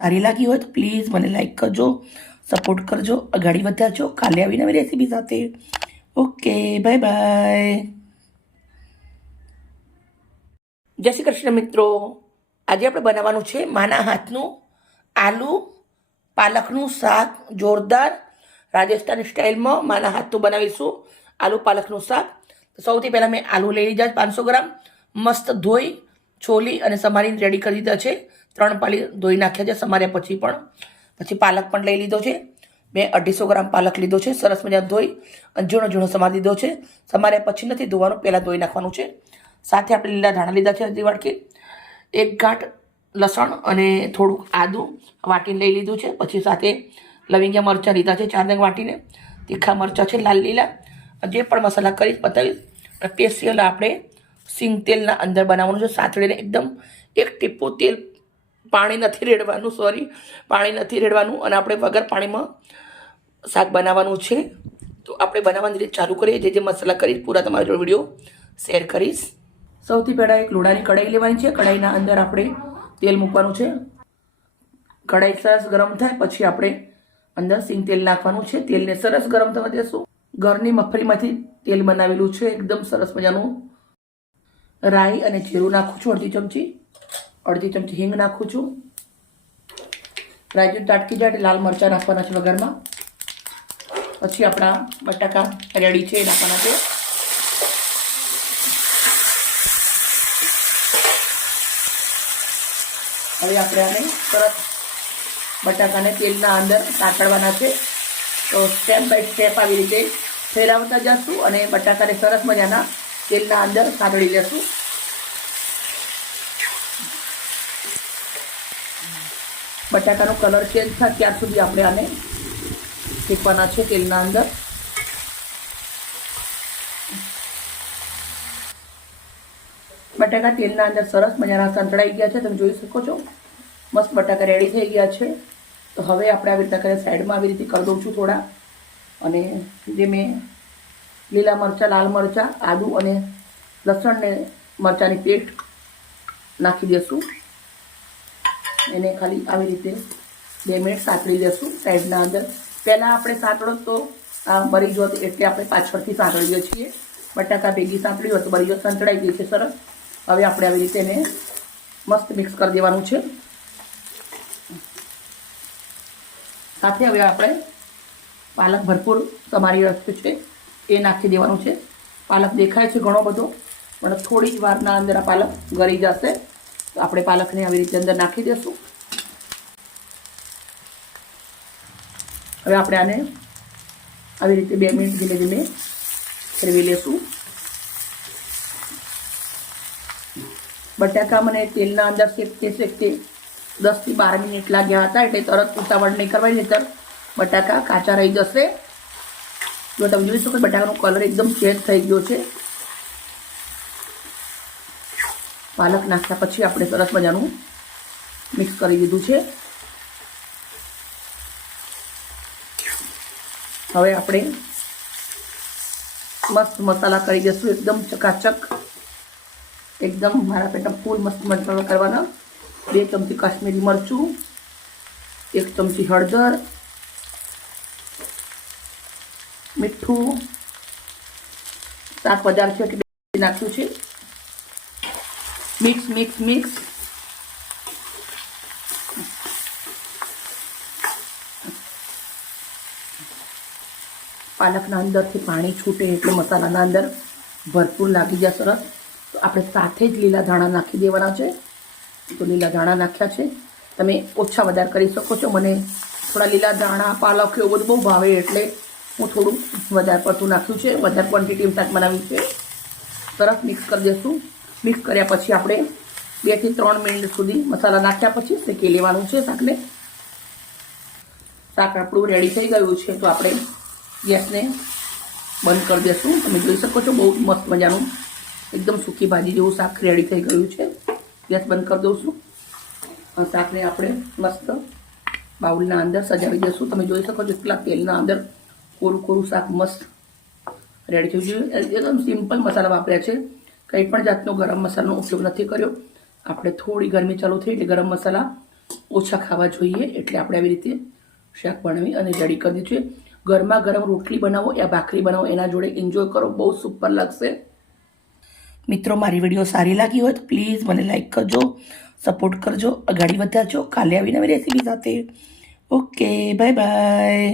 સારી લાગી હોય તો પ્લીઝ મને લાઈક કરજો, સપોર્ટ કરજો, આગળ વધારજો. કાલે આવી નવી રેસીપી સાથે. Okay, bye bye. જય શ્રી કૃષ્ણ મિત્રો. આજે આપણે બનાવવાનું છે માના હાથનું આલુ પાલકનું શાક. જોરદાર રાજસ્થાની સ્ટાઇલમાં માના હાથનું બનાવીશું આલુ પાલકનું શાક. તો સૌથી પહેલાં મેં આલુ લઈ લીધા 500 ગ્રામ, મસ્ત ધોઈ છોલી અને સમારીને રેડી કરી દીધા છે. 3 પાલી ધોઈ નાખ્યા છે સમાર્યા પછી પાલક પણ લઈ લીધો છે. મેં 250 ગ્રામ પાલક લીધો છે, સરસ મજા ધોઈ અને ઝીણો ઝીણો સમારી દીધો છે. સમાર્યા પછી નથી ધોવાનું, પહેલાં ધોઈ નાખવાનું છે. સાથે આપણે લીલા ધાણા લીધા છે અડધી વાટકી, 1 ગાંઠ લસણ અને થોડુંક આદું વાટીને લઈ લીધું છે. પછી સાથે લવિંગિયા મરચાં લીધા છે 4 નંગ વાટીને, તીખા મરચાં છે લાલ લીલા. જે પણ મસાલા કરી બતાવીશ. સ્પેશિયલ આપણે સિંગ તેલના અંદર બનાવવાનું છે, સાતળીને એકદમ 1 ટીપું તેલ, પાણી નથી રેડવાનું, પાણી નથી રેડવાનું. અને આપણે વગર પાણીમાં શાક બનાવવાનું છે. તો આપણે બનાવવાની રીતે ચાલુ કરીએ. જે મસાલા કરીશ પૂરા તમારા જોડે વિડીયો શેર કરીશ. સૌથી પહેલાં એક લોડાની કઢાઈ લેવાની છે. કઢાઈના અંદર આપણે તેલ મૂકવાનું છે. કઢાઈ સરસ ગરમ થાય પછી આપણે અંદર સિંગ તેલ નાખવાનું છે. તેલને સરસ ગરમ થવા દેશું. ઘરની મગફળીમાંથી તેલ બનાવેલું છે, એકદમ સરસ મજાનું. રાઈ અને જીરું નાખું છું અડધી ચમચી હિંગ નાખું છું. રાઈ તાટકી જાય એટલે લાલ મરચાં નાખવાના છે વઘારમાં. પછી આપણા બટાકા રેડી છે એ નાખવાના છે. હવે આપણે આને સરસ બટાકાને તેલના અંદર સાંકળવાના છે. તો સ્ટેપ બાય સ્ટેપ આવી રીતે ફેરવતા જશું અને બટાકાને સરસ મજાના તેલના અંદર સાંકળી લેશું. બટાકાનો કલર ચેન્જ થાય ત્યાર સુધી આપણે આને શેકવાના છે તેલના અંદર. બટાકા તેલના અંદર સરસ મજાના સંતળાઈ ગયા છે, તમે જોઈ શકો છો. મસ્ત બટાકા રેડી થઈ ગયા છે. તો હવે આપણે આવી રીતે સાઈડમાં આવી રીતે કરી દઉં છું થોડા. અને જે મેં લીલા મરચાં, લાલ મરચાં, આદું અને લસણને મરચાંની પેસ્ટ નાખી દઈશું. એને ખાલી આવી રીતે 2 મિનિટ સાંતળી લેશું સાઈડના અંદર. પહેલાં આપણે સાંતળો તો આ બળી જોત એટલે આપણે પાછળથી સાંતળીએ છીએ. બટાકા ભેગી સાંતળી હોય તો બળી જોત સંતળાઈ ગઈ છે સરસ. હવે આપણે આવી રીતે એને મસ્ત મિક્સ કરી દેવાનું છે. સાથે હવે આપણે પાલક ભરપૂર સમારી રાખ્યું છે એ નાખી દેવાનું છે. પાલક દેખાય છે ઘણો બધો, પણ થોડી જ વારના અંદર આ પાલક ગળી જશે. તો આપણે પાલકને આવી રીતે અંદર નાખી દઈશું. હવે આપણે આને આવી રીતે 2 મિનિટ ધીમે ધીમે ફેરવી લેશું. બટાકા મને તેલના અંદર શેકતે 10 થી 12 મિનિટ લાગ્યા હતા, એટલે તરત ઉતાવળ નહીં કરવાની, નહીંતર બટાકા કાચા રહી જશે. જો તમે જોઈ શકો બટાકાનો કલર એકદમ ચેન્જ થઈ ગયો છે. પાલક નાખ્યા પછી આપણે સરસ મજાનું મિક્સ કરી દીધું છે. હવે આપણે મસ્ત મસાલા કરી દઈશું, એકદમ ચકાચક. એકદમ મારા પેટમાં ફૂલ મસ્ત મસાલા કરવાના. 2 ચમચી કાશ્મીરી મરચું, 1 ચમચી હળદર, મીઠું, શાક વધારે છે એટલે નાખ્યું છે. મિક્સ. પાલકના અંદરથી પાણી છૂટે એટલે મસાલાના અંદર ભરપૂર લાગી જાય સરસ. તો આપણે સાથે જ લીલા ધાણા નાખી દેવાના છે. તો લીલા ધાણા નાખ્યા છે. તમે ઓછા વધારે કરી શકો છો. મને થોડા લીલા ધાણા, પાલક એવું બધું બહુ ભાવે એટલે હું થોડું વધારે પડતું નાખ્યું છે. વધારે ક્વોન્ટિટીમાં શાક બનાવ્યું છે. સરસ મિક્સ કરી દઈશું. મિક્સ કર્યા પછી આપણે 2 થી 3 મિનિટ સુધી મસાલા નાખ્યા પછી શેકી લેવાનું છે શાકને. શાક આપણું રેડી થઈ ગયું છે. તો આપણે ગેસને બંધ કરી દઈશું. તમે જોઈ શકો છો બહુ મસ્ત મજાનું એકદમ સૂકી ભાજી જેવું શાક રેડી થઈ ગયું છે. ગેસ બંધ કરી દઉં છું. શાકને આપણે મસ્ત બાઉલના અંદર સજાવી દઈશું. તમે જોઈ શકો છો એટલા તેલના અંદર કોરું શાક મસ્ત રેડી થઈ ગયું. એકદમ સિમ્પલ મસાલા વાપર્યા છે. કંઈ પણ જાતનો ગરમ મસાલાનો ઉપયોગ નથી કર્યો. આપણે થોડી ગરમી ચાલુ થઈ એટલે ગરમ મસાલા ઓછા ખાવા જોઈએ, એટલે આપણે આવી રીતે શાક બનાવી અને રેડી કરી દીધું છે. ગરમા ગરમ રોટલી બનાવો યા ભાખરી બનાવો, એના જોડે એન્જોય કરો, બહુ સુપર લાગશે. મિત્રો, મારી વિડીયો સારી લાગી હોય તો પ્લીઝ મને લાઈક કરજો, સપોર્ટ કરજો, આગળ વધારજો. કાલે આવીને નવી રેસીપી સાથે. Okay, bye bye.